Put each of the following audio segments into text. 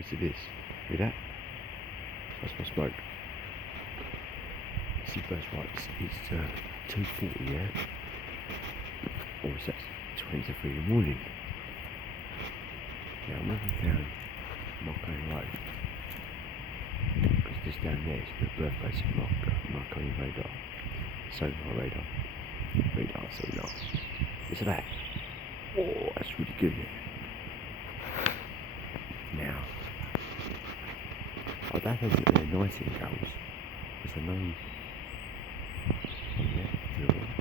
What's this? Hear that? That's my smoke. See, first right, it's 2:40, yeah? Or is that 20 to 3 in the morning? Yeah, I'm moving down Marco Road. Because this down there is the birthplace of Marco Radar. Sonar radar. Radar, sonar. Listen to that. Oh, that's really good. Now, I don't think they're Nightingales. Because I know. Yeah, to the right.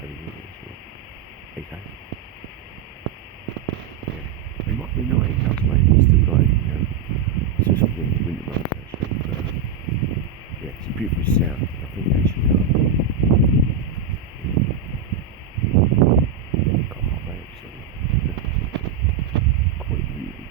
Maybe there you go. Yeah. They might be Nightingales, maybe. Still like, still something in the winter months actually. But, yeah, it's a beautiful sound. I think they actually are. Got half an actually. Quite beautiful.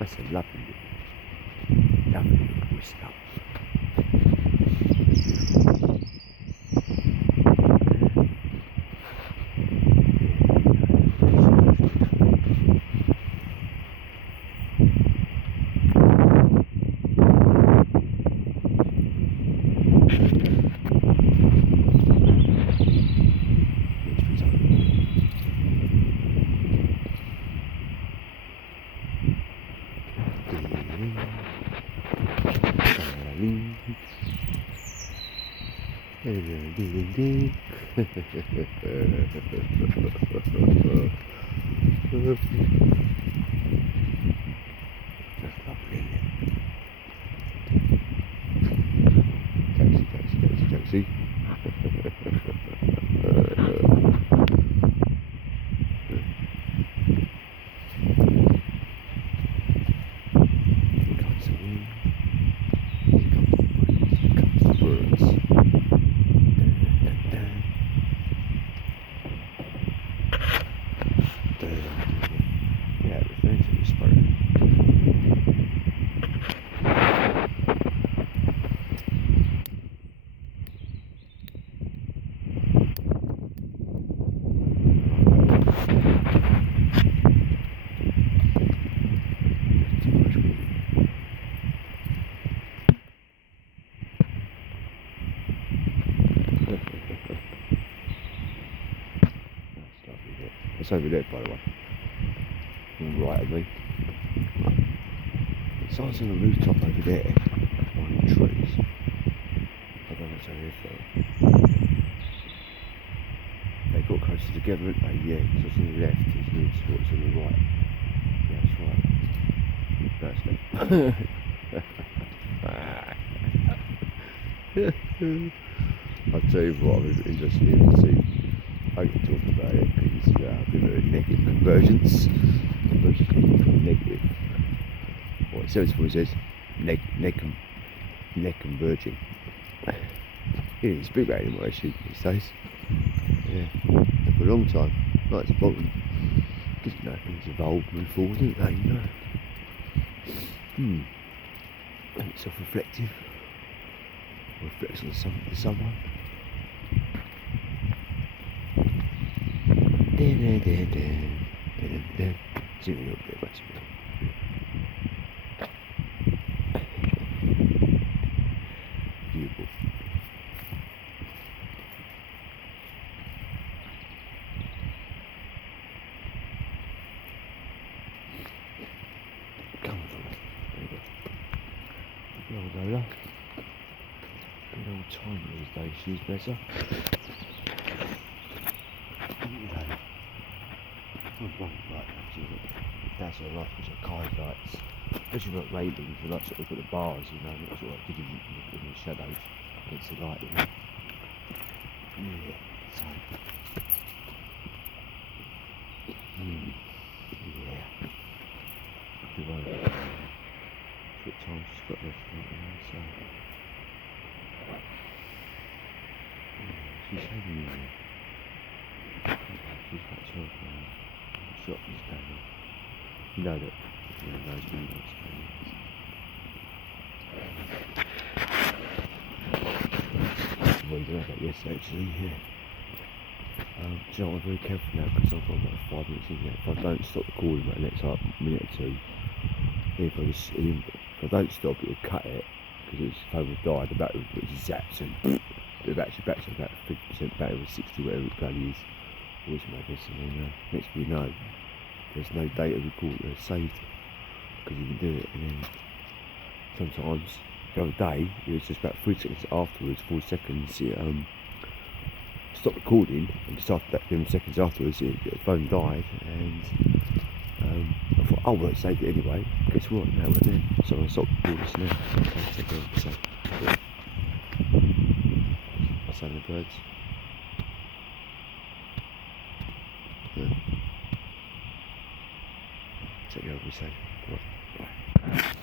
That's a lovely little whistle. That's lovely, isn't it? Taxi. Here comes the wind. Here comes the breeze. Here comes the birds. Yeah, referring to the spirit. It's over there, by the way. Right of me. It's on the rooftop over there, on the trees. I don't know what's over here for. They got closer together, didn't they? Yeah, because it's on the left, it's what's on the right. Yeah, that's right. That's left. I'll tell you what, I'm interested in to see. I can talk about it because it's a bit of a negative convergence. Negative. What it says for it says neck converging. Yeah, it's a big anymore actually these days. Yeah, for a long time. Not as important. Because things evolve, move forward, don't they? And it's self-reflective. Reflects on someone. Zoom in a little bit, wait a minute. Beautiful. Come on, there you go. Good old Lola. Good old Tiny these days, she's better. That's her life, because her kind lights, especially like railings, and like sort of got the bars, not sort of like in the shadows against the light, Yeah, so. Yeah. Good one. What time she's got left, so. She's having me there. She's about 12 now. The shop is going on. You know that. Everyone knows really what's going on. Well, you know that yesterday actually, yeah. Do you know, I'm very careful now because I've got about 5 minutes in there. If I don't stop recording for the next like, minute or two, if I don't stop, it'll cut it because its phone will die. The battery will zaps and the battery back to about 50% battery or 60, whatever it bloody is. Always make this, and then next thing you know, there's no data report saved because you can do it. And then sometimes the other day, it was just about 3 seconds afterwards, 4 seconds. It stopped recording, and just after that, 10 seconds afterwards, the phone died, and I thought, oh well, it saved it anyway. Guess what? Now we're there. So I stopped recording this now. Okay, take care of yourself. Sound the birds. Yeah. Take care of yourself. Bye.